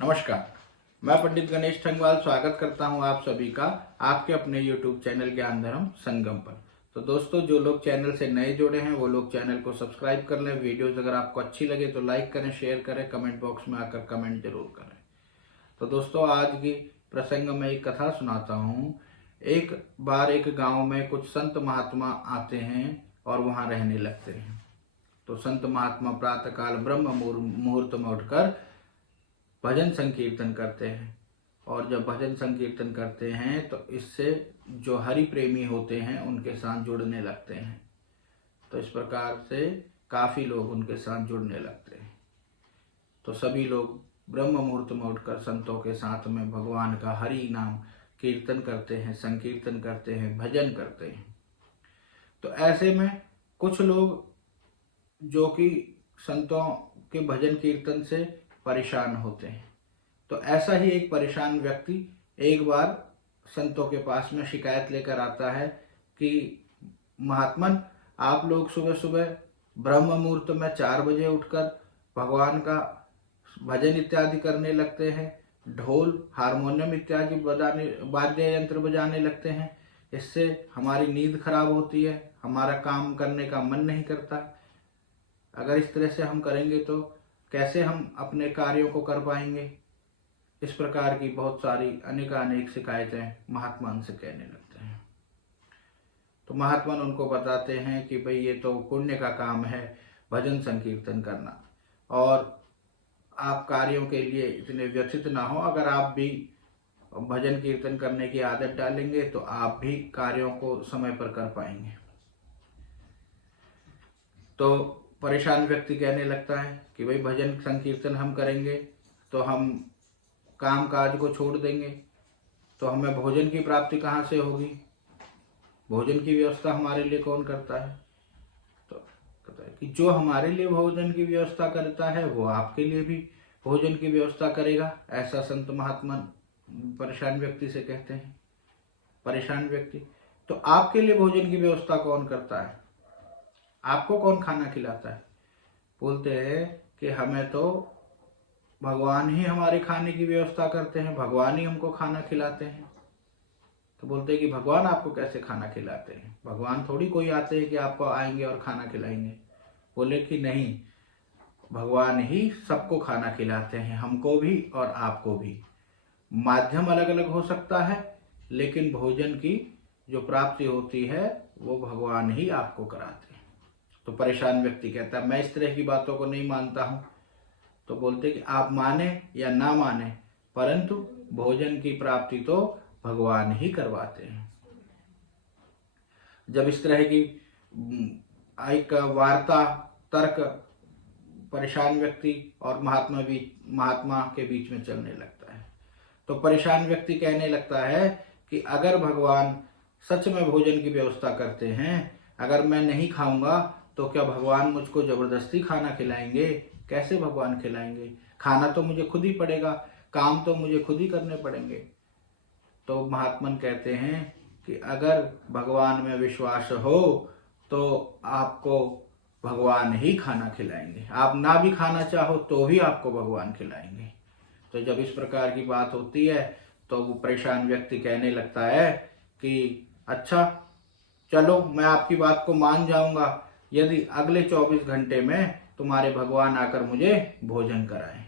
नमस्कार। मैं पंडित गणेश ठंगवाल स्वागत करता हूं आप सभी का आपके अपने YouTube चैनल ज्ञान धर्म संगम पर। तो दोस्तों, जो लोग चैनल से नए जुड़े हैं वो लोग चैनल को सब्सक्राइब कर लें। वीडियोस अगर आपको अच्छी लगे तो लाइक करें, शेयर करें, कमेंट बॉक्स में आकर कमेंट जरूर करें। तो दोस्तों, आज की प्रसंग में एक कथा सुनाता हूँ। एक बार एक गाँव में कुछ संत महात्मा आते हैं और वहाँ रहने लगते हैं। तो संत महात्मा प्रातःकाल ब्रह्म मुहूर्त में उठकर भजन संकीर्तन करते हैं। और जब भजन संकीर्तन करते हैं तो इससे जो हरि प्रेमी होते हैं उनके साथ जुड़ने लगते हैं। तो इस प्रकार से काफ़ी लोग उनके साथ जुड़ने लगते हैं। तो सभी लोग ब्रह्म मुहूर्त में उठकर संतों के साथ में भगवान का हरि नाम कीर्तन करते हैं, संकीर्तन करते हैं, भजन करते हैं। तो ऐसे में कुछ लोग जो कि संतों के भजन कीर्तन से परेशान होते हैं। तो ऐसा ही एक परेशान व्यक्ति एक बार संतों के पास में शिकायत लेकर आता है कि महात्मन, आप लोग सुबह सुबह ब्रह्म मुहूर्त में 4 बजे उठकर भगवान का भजन इत्यादि करने लगते हैं, ढोल हारमोनियम इत्यादि बजाने, वाद्य यंत्र बजाने लगते हैं। इससे हमारी नींद खराब होती है, हमारा काम करने का मन नहीं करता। अगर इस तरह से हम करेंगे तो कैसे हम अपने कार्यों को कर पाएंगे। इस प्रकार की बहुत सारी अनेक शिकायतें महात्मा उनसे कहने लगते हैं। तो महात्मा उनको बताते हैं कि भाई, ये तो पुण्य का काम है भजन संकीर्तन करना, और आप कार्यों के लिए इतने व्यथित ना हो। अगर आप भी भजन कीर्तन करने की आदत डालेंगे तो आप भी कार्यों को समय पर कर पाएंगे। तो परेशान व्यक्ति कहने लगता है कि भाई, भजन संकीर्तन हम करेंगे तो हम काम काज को छोड़ देंगे, तो हमें भोजन की प्राप्ति कहाँ से होगी, भोजन की व्यवस्था हमारे लिए कौन करता है। तो कहता है कि जो हमारे लिए भोजन की व्यवस्था करता है वो आपके लिए भी भोजन की व्यवस्था करेगा। ऐसा संत महात्मा परेशान व्यक्ति से कहते हैं। परेशान व्यक्ति, तो आपके लिए भोजन की व्यवस्था कौन करता है, आपको कौन खाना खिलाता है। बोलते हैं कि हमें तो भगवान ही हमारे खाने की व्यवस्था करते हैं, भगवान ही हमको खाना खिलाते हैं। तो बोलते हैं कि भगवान आपको कैसे खाना खिलाते हैं, भगवान थोड़ी कोई आते हैं कि आपको आएंगे और खाना खिलाएंगे। बोले कि नहीं, भगवान ही सबको खाना खिलाते हैं, हमको भी और आपको भी। माध्यम अलग अलग हो सकता है, लेकिन भोजन की जो प्राप्ति होती है वो भगवान ही आपको कराते हैं। तो परेशान व्यक्ति कहता है, मैं इस तरह की बातों को नहीं मानता हूँ। तो बोलते कि आप माने या ना माने, परंतु भोजन की प्राप्ति तो भगवान ही करवाते हैं। जब इस तरह की एक वार्ता तर्क परेशान व्यक्ति और महात्मा के बीच में चलने लगता है, तो परेशान व्यक्ति कहने लगता है कि अगर भगवान सच में भोजन की व्यवस्था करते हैं, अगर मैं नहीं खाऊंगा तो क्या भगवान मुझको जबरदस्ती खाना खिलाएंगे। कैसे भगवान खिलाएंगे, खाना तो मुझे खुद ही पड़ेगा, काम तो मुझे खुद ही करने पड़ेंगे। तो महात्मन कहते हैं कि अगर भगवान में विश्वास हो तो आपको भगवान ही खाना खिलाएंगे, आप ना भी खाना चाहो तो भी आपको भगवान खिलाएंगे। तो जब इस प्रकार की बात होती है तो वो परेशान व्यक्ति कहने लगता है कि अच्छा चलो, मैं आपकी बात को मान जाऊंगा यदि अगले 24 घंटे में तुम्हारे भगवान आकर मुझे भोजन कराएं।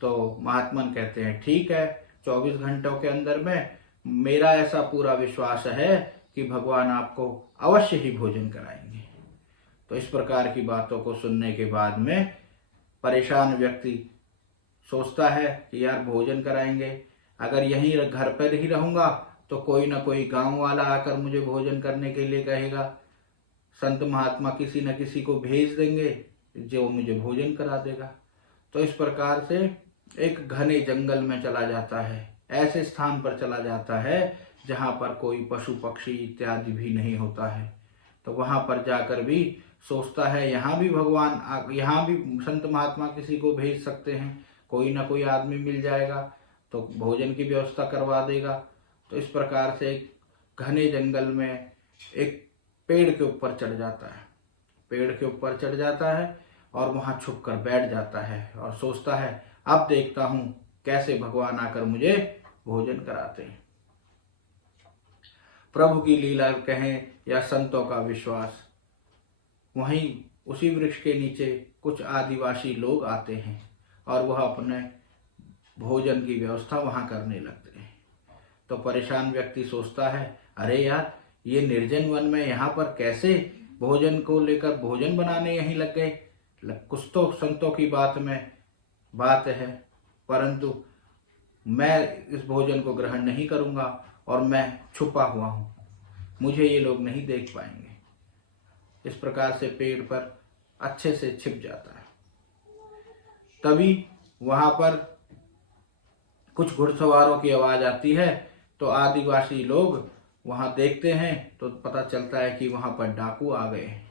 तो महात्मन कहते हैं ठीक है, 24 घंटों के अंदर में मेरा ऐसा पूरा विश्वास है कि भगवान आपको अवश्य ही भोजन कराएंगे। तो इस प्रकार की बातों को सुनने के बाद में परेशान व्यक्ति सोचता है कि यार, भोजन कराएंगे, अगर यहीं घर पर ही रहूंगा तो कोई ना कोई गांव वाला आकर मुझे भोजन करने के लिए कहेगा, संत महात्मा किसी न किसी को भेज देंगे जो मुझे भोजन करा देगा। तो इस प्रकार से एक घने जंगल में चला जाता है, ऐसे स्थान पर चला जाता है जहाँ पर कोई पशु पक्षी इत्यादि भी नहीं होता है। तो वहाँ पर जाकर भी सोचता है यहाँ भी यहाँ भी संत महात्मा किसी को भेज सकते हैं, कोई ना कोई आदमी मिल जाएगा तो भोजन की व्यवस्था करवा देगा। तो इस प्रकार से घने जंगल में एक पेड़ के ऊपर चढ़ जाता है, पेड़ के ऊपर चढ़ जाता है और वहाँ छुप कर बैठ जाता है और सोचता है अब देखता हूँ कैसे भगवान आकर मुझे भोजन कराते हैं। प्रभु की लीला कहें या संतों का विश्वास, वहीं उसी वृक्ष के नीचे कुछ आदिवासी लोग आते हैं और वह अपने भोजन की व्यवस्था वहाँ करने लगते हैं। तो परेशान व्यक्ति सोचता है, अरे यार, ये निर्जन वन में यहाँ पर कैसे भोजन को लेकर भोजन बनाने यहीं लग गए। कुछ तो संतों की बात है, परंतु मैं इस भोजन को ग्रहण नहीं करूँगा और मैं छुपा हुआ हूँ, मुझे ये लोग नहीं देख पाएंगे। इस प्रकार से पेड़ पर अच्छे से छिप जाता है। तभी वहाँ पर कुछ घुड़सवारों की आवाज़ आती है। तो आदिवासी लोग वहाँ देखते हैं तो पता चलता है कि वहाँ पर डाकू आ गए हैं।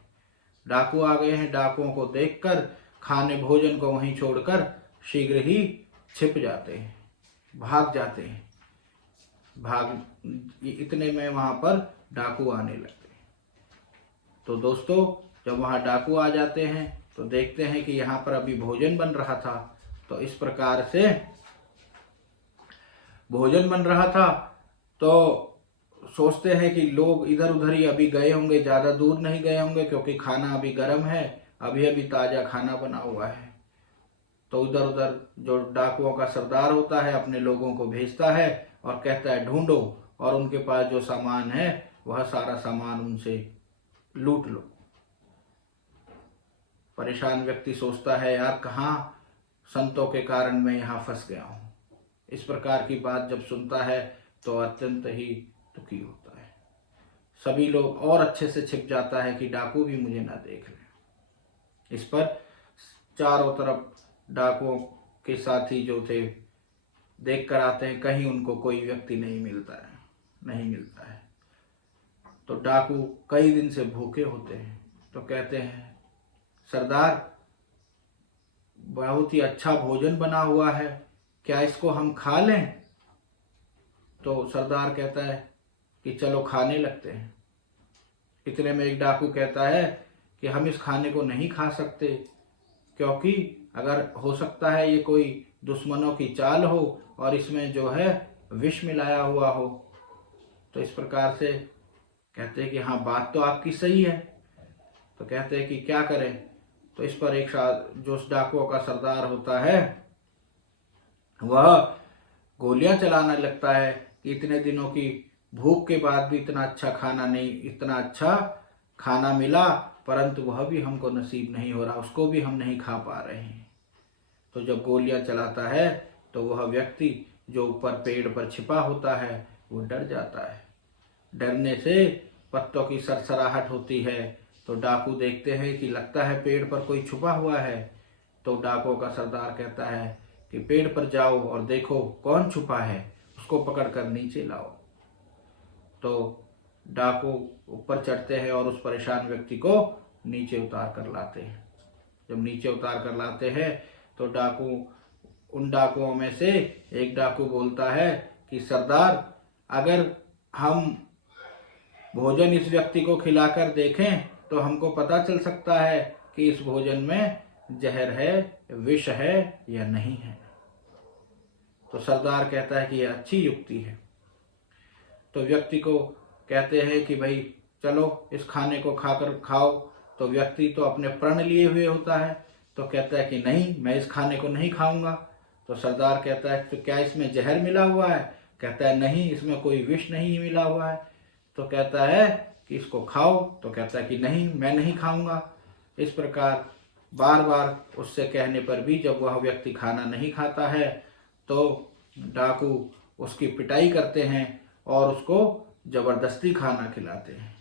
डाकुओं को देखकर खाने भोजन को वहीं छोड़कर शीघ्र ही छिप जाते हैं, भाग जाते हैं। इतने में वहाँ पर डाकू आने लगते हैं। तो दोस्तों, जब वहाँ डाकू आ जाते हैं तो देखते हैं कि यहाँ पर अभी भोजन बन रहा था। तो इस प्रकार से भोजन बन रहा था तो सोचते हैं कि लोग इधर उधर ही अभी गए होंगे, ज़्यादा दूर नहीं गए होंगे, क्योंकि खाना अभी गर्म है, अभी अभी ताज़ा खाना बना हुआ है। तो उधर उधर जो डाकुओं का सरदार होता है अपने लोगों को भेजता है और कहता है ढूंढो, और उनके पास जो सामान है वह सारा सामान उनसे लूट लो। परेशान व्यक्ति सोचता है, यार कहाँ संतों के कारण मैं यहाँ फंस गया हूँ। इस प्रकार की बात जब सुनता है तो अत्यंत ही दुखी होता है। सभी लोग और अच्छे से छिप जाता है कि डाकू भी मुझे ना देख ले। इस पर चारों तरफ डाकुओं के साथी जो थे देख कर आते हैं, कहीं उनको कोई व्यक्ति नहीं मिलता है। तो डाकू कई दिन से भूखे होते हैं। तो कहते हैं, सरदार बहुत ही अच्छा भोजन बना हुआ है, क्या इसको हम खा लें? तो सरदार कहता है कि चलो खाने लगते हैं। इतने में एक डाकू कहता है कि हम इस खाने को नहीं खा सकते, क्योंकि अगर हो सकता है ये कोई दुश्मनों की चाल हो और इसमें जो है विष मिलाया हुआ हो। तो इस प्रकार से कहते हैं कि हाँ, बात तो आपकी सही है। तो कहते हैं कि क्या करें? तो इस पर एक जो डाकुओं का सरदार होता है वह गोलियां चलाने लगता है कि इतने दिनों की भूख के बाद भी इतना अच्छा खाना मिला, परंतु वह भी हमको नसीब नहीं हो रहा, उसको भी हम नहीं खा पा रहे हैं। तो जब गोलियां चलाता है तो वह व्यक्ति जो ऊपर पेड़ पर छिपा होता है वो डर जाता है। डरने से पत्तों की सरसराहट होती है। तो डाकू देखते हैं कि लगता है पेड़ पर कोई छुपा हुआ है। तो डाकुओं का सरदार कहता है कि पेड़ पर जाओ और देखो कौन छुपा है, उसको पकड़कर नीचे लाओ। तो डाकू ऊपर चढ़ते हैं और उस परेशान व्यक्ति को नीचे उतार कर लाते हैं। जब नीचे उतार कर लाते हैं तो उन डाकुओं में से एक डाकू बोलता है कि सरदार, अगर हम भोजन इस व्यक्ति को खिलाकर देखें तो हमको पता चल सकता है कि इस भोजन में जहर है, विष है या नहीं है। तो सरदार कहता है कि यह अच्छी युक्ति है। तो व्यक्ति को कहते हैं कि भाई चलो इस खाने को खाओ। तो व्यक्ति तो अपने प्रण लिए हुए होता है, तो कहता है कि नहीं, मैं इस खाने को नहीं खाऊंगा। तो सरदार कहता है तो क्या इसमें जहर मिला हुआ है? कहता है नहीं, इसमें कोई विष नहीं मिला हुआ है। तो कहता है कि इसको खाओ। तो कहता है कि नहीं, मैं नहीं खाऊंगा। इस प्रकार बार बार उससे कहने पर भी जब वह व्यक्ति खाना नहीं खाता है तो डाकू उसकी पिटाई करते हैं और उसको जबरदस्ती खाना खिलाते हैं।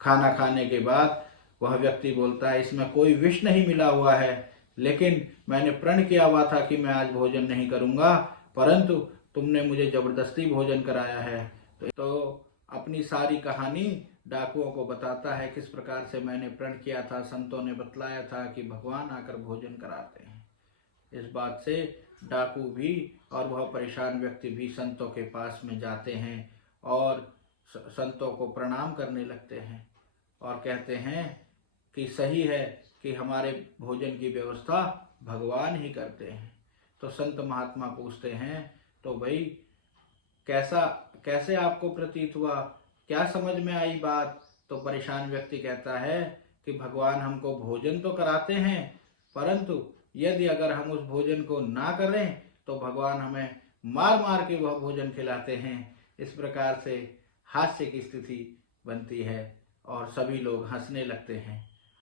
खाना खाने के बाद वह व्यक्ति बोलता है इसमें कोई विष नहीं मिला हुआ है, लेकिन मैंने प्रण किया हुआ था कि मैं आज भोजन नहीं करूंगा, परंतु तुमने मुझे जबरदस्ती भोजन कराया है। तो अपनी सारी कहानी डाकुओं को बताता है, किस प्रकार से मैंने प्रण किया था, संतों ने बतलाया था कि भगवान आकर भोजन कराते हैं। इस बात से डाकू भी और वह परेशान व्यक्ति भी संतों के पास में जाते हैं और संतों को प्रणाम करने लगते हैं और कहते हैं कि सही है कि हमारे भोजन की व्यवस्था भगवान ही करते हैं। तो संत महात्मा पूछते हैं, तो भाई कैसे आपको प्रतीत हुआ, क्या समझ में आई बात? तो परेशान व्यक्ति कहता है कि भगवान हमको भोजन तो कराते हैं, परंतु यदि अगर हम उस भोजन को ना करें तो भगवान हमें मार मार के वह भोजन खिलाते हैं। इस प्रकार से हास्य की स्थिति बनती है और सभी लोग हंसने लगते हैं।